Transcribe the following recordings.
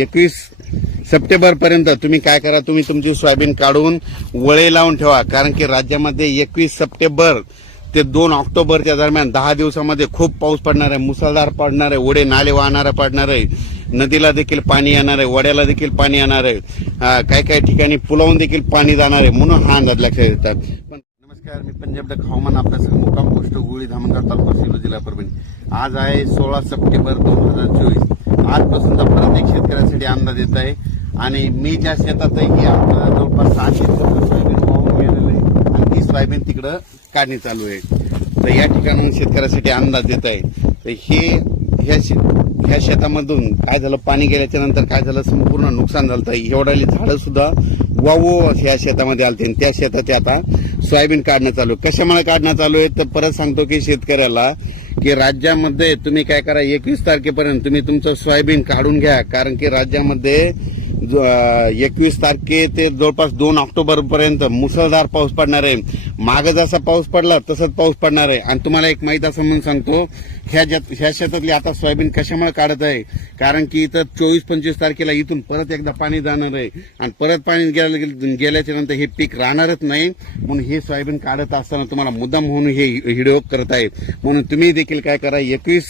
एकवीस सप्टेंबर पर्यंत तुम्ही काय करा तुम्ही तुमची सोयाबीन काढून वळे लावून ठेवा कारण की राज्यामध्ये एकवीस सप्टेंबर ते दोन ऑक्टोबरच्या दरम्यान दहा दिवसामध्ये खूप पाऊस पडणार आहे मुसळधार पडणार आहे ओढे नाले वाहणार पडणार आहे नदीला देखील पाणी येणार आहे वड्याला देखील पाणी येणार आहे काही काही ठिकाणी पुलावून देखील पाणी जाणार आहे म्हणून हा अंदाज लक्षात येतात पण नमस्कार मी पंजाब डक हवामान आपल्या मुक्काम गोष्ट गोळी धामणगाव तालुका सिलो जिल्हा परभणी आज आहे सोळा सप्टेंबर दोन हजार चोवीस आजपासून तर एक शेतकऱ्यांसाठी अंदाज येत आहे आणि मी ज्या शेतात आहे जवळपास सहाशे सोयाबीन वाहून मिळालेलं आहे आणि ती सोयाबीन तिकडं काढणी चालू आहे तर या ठिकाणून शेतकऱ्यासाठी अंदाज येत आहे तर हे ह्या शेतामधून काय झालं पाणी गेल्याच्या नंतर काय झालं संपूर्ण नुकसान झालं तर एवढ्याली झाडं सुद्धा वावो ह्या शेतामध्ये आलते आणि त्या शेताचे आता सोयाबीन काढणं चालू आहे कशामुळे काढणं चालू आहे तर परत सांगतो की शेतकऱ्याला की राज्यामध्ये तुम्ही काय करा एकवीस तारखेपर्यंत तुम्ही तुमचं सोयाबीन काढून घ्या कारण की राज्यामध्ये एकवीस तारखे ते जवळपास दोन ऑक्टोबर पर्यंत मुसळधार पाऊस पडणार आहे माग जसा पाऊस पडला तसंच पाऊस पडणार आहे आणि तुम्हाला एक माहीत असं म्हणून सांगतो ह्या ह्या शेतातली आता सोयाबीन कशामुळे काढत आहे कारण की इथं चोवीस पंचवीस तारखेला इथून परत एकदा पाणी जाणार आहे आणि परत पाणी गेल्याच्या नंतर हे पीक राहणारच नाही म्हणून हे सोयाबीन काढत असताना तुम्हाला मुद्दाम म्हणून हे व्हिडिओ करत आहे म्हणून तुम्ही देखील काय करा एकवीस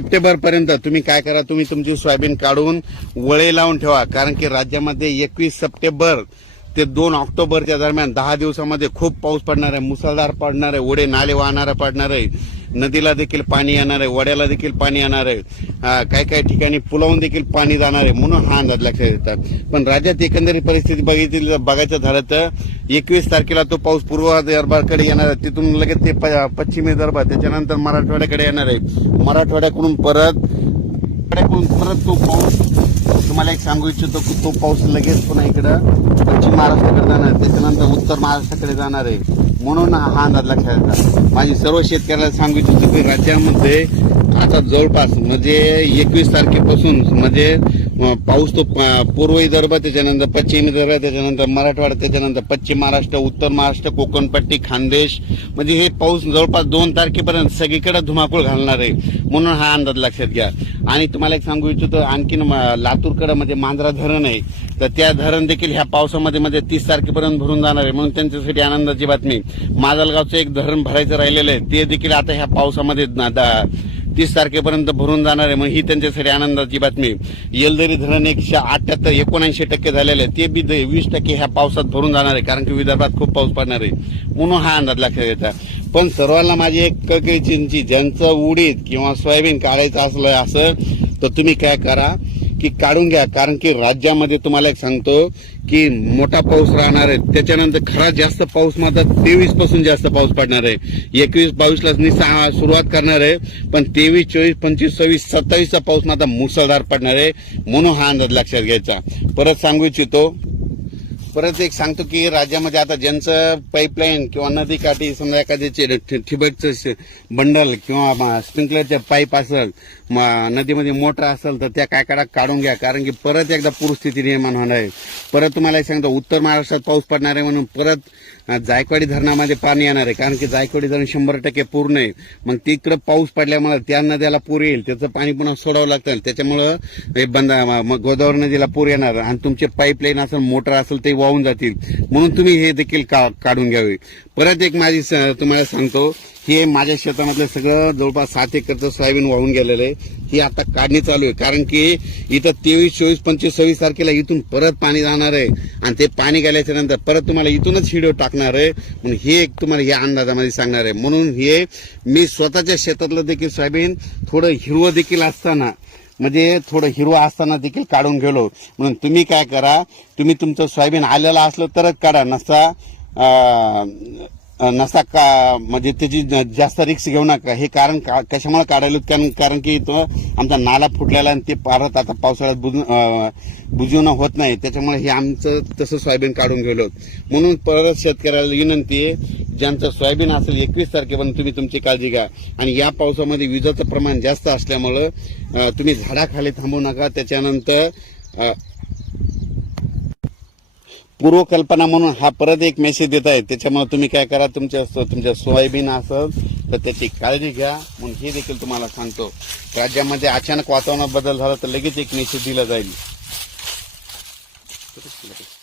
पर्यंत तुम्ही काय करा तुम्ही तुमची सोयाबीन काढून वळे लावून ठेवा कारण की राज्यामध्ये एकवीस सप्टेंबर ते दोन ऑक्टोबरच्या दरम्यान दहा दिवसामध्ये खूप पाऊस पडणार आहे मुसळधार पडणार आहे ओढे नाले वाहणारा पडणार आहे नदीला देखील पाणी येणार आहे वड्याला देखील पाणी येणार आहे काही काही ठिकाणी पुलावून देखील पाणी जाणार आहे म्हणून हा अंदाज लक्षात येतात पण राज्यात एकंदरीत परिस्थिती बघितली बघायचं झालं तर एकवीस तारखेला तो पाऊस पूर्व दरबारकडे येणार आहे तिथून लगेच ते पश्चिमी दरबार त्याच्यानंतर मराठवाड्याकडे येणार आहे मराठवाड्याकडून परत परत तो पाऊस तुम्हाला एक सांगू इच्छितो की तो पाऊस लगेच पुन्हा इकडं पश्चिम महाराष्ट्राकडे जाणार आहे त्याच्यानंतर उत्तर महाराष्ट्राकडे जाणार आहे म्हणून हा अंदाज लक्षात येतात माझी सर्व शेतकऱ्याला सांगू इच्छितो की राज्यामध्ये आता जवळपास म्हणजे एकवीस तारखेपासून म्हणजे पाऊस तो पूर्व विदर्भ त्याच्यानंतर पश्चिम विदर्भ त्याच्यानंतर मराठवाडा त्याच्यानंतर पश्चिम महाराष्ट्र उत्तर महाराष्ट्र कोकणपट्टी खानदेश म्हणजे हे पाऊस जवळपास दोन तारखेपर्यंत सगळीकडे धुमाकूळ घालणार आहे म्हणून हा अंदाज लक्षात घ्या आणि तुम्हाला एक सांगू इच्छितो आणखीन लातूरकडे म्हणजे मांजरा धरण आहे तर त्या धरण देखील ह्या पावसामध्ये म्हणजे तीस तारखेपर्यंत भरून जाणार आहे म्हणून त्यांच्यासाठी आनंदाची बातमी माजलगावचं एक धरण भरायचं राहिलेलं आहे ते देखील आता ह्या पावसामध्ये तीस तारखेपर्यंत भरून जाणार आहे मग ही त्यांच्यासाठी आनंदाची बातमी येलदरी धरण एकशे अठ्याहत्तर एकोणऐंशी टक्के झालेले ते बी वीस टक्के ह्या पावसात भरून जाणार आहे कारण की विदर्भात खूप पाऊस पडणार आहे म्हणून हा अंदाज लक्षात घ्यायचा पण सर्वांना माझी एक कळकळी चिंची ज्यांचं उडीद किंवा सोयाबीन काढायचं असलं असं तर तुम्ही काय करा की काढून घ्या कारण की राज्यामध्ये तुम्हाला एक सांगतो की मोठा पाऊस राहणार आहे त्याच्यानंतर खरा जास्त पाऊस मात्र तेवीस पासून जास्त पाऊस पडणार आहे एकवीस बावीसला मी सुरुवात करणार आहे पण तेवीस चोवीस पंचवीस सव्वीस सत्तावीसचा पाऊस मात्र मुसळधार पडणार आहे म्हणून हा अंदाज लक्षात घ्यायचा परत सांगू इच्छितो परत एक सांगतो की राज्यामध्ये आता ज्यांचं पाईपलाईन किंवा नदीकाठी समजा एखाद्याचे ठिबकचं बंडल किंवा स्प्रिंकलरचे पाईप असेल नदीमध्ये मोटर असेल तर त्या काय काढा काढून घ्या कारण की परत एकदा पूरस्थिती निर्माण होणार आहे परत तुम्हाला सांगतो उत्तर महाराष्ट्रात पाऊस पडणार आहे म्हणून परत जायकवाडी धरणामध्ये पाणी येणार आहे कारण की जायकवाडी धरण शंभर टक्के पूर्ण आहे मग तिकडं पाऊस पडल्यामुळे त्या नद्याला पूर येईल त्याचं पाणी पुन्हा सोडावं लागतं त्याच्यामुळं बंद गोदावरी नदीला पूर येणार आणि तुमचे पाईपलाईन असेल मोटर असेल ते वाहून जातील म्हणून तुम्ही हे देखील का काढून घ्यावे परत एक माझी तुम्हाला सांगतो हे माझ्या शेतामधलं सगळं जवळपास सात एकरचं सोयाबीन वाहून गेलेलं आहे ही आता काढणी चालू आहे कारण की इथं तेवीस चोवीस पंचवीस सव्वीस तारखेला इथून परत पाणी जाणार आहे आणि ते पाणी गेल्याच्या नंतर परत तुम्हाला इथूनच व्हिडिओ टाकणार आहे म्हणून हे एक तुम्हाला या अंदाजामध्ये सांगणार आहे म्हणून हे मी स्वतःच्या शेतातलं देखील सोयाबीन थोडं हिरवं देखील असताना म्हणजे थोडं हिरवं असताना देखील काढून गेलो म्हणून तुम्ही काय करा तुम्ही तुमचं सोयाबीन आलेलं असलं तरच काढा नसा नसता का म्हणजे त्याची जास्त रिक्स घेऊ नका हे कारण का कशामुळे काढायला कारण कारण की तो आमचा नाला फुटलेला आणि ते पारत आता पावसाळ्यात बुज बुजवणं होत नाही त्याच्यामुळे हे आमचं तसं सोयाबीन काढून गेलो म्हणून परत शेतकऱ्याला विनंती आहे ज्यांचं सोयाबीन असेल एकवीस तारखेपर्यंत तुम्ही तुमची काळजी घ्या आणि या पावसामध्ये विजाचं प्रमाण जास्त असल्यामुळं तुम्ही झाडाखाली थांबू नका त्याच्यानंतर पूर्वकल्पना म्हणून हा परत एक मेसेज देत आहे त्याच्यामुळे तुम्ही काय करा तुमच्या तुमच्या सोयाबीन असेल तर त्याची काळजी घ्या म्हणून हे देखील तुम्हाला सांगतो राज्यामध्ये अचानक वातावरणात बदल झाला तर लगेच एक मेसेज दिला जाईल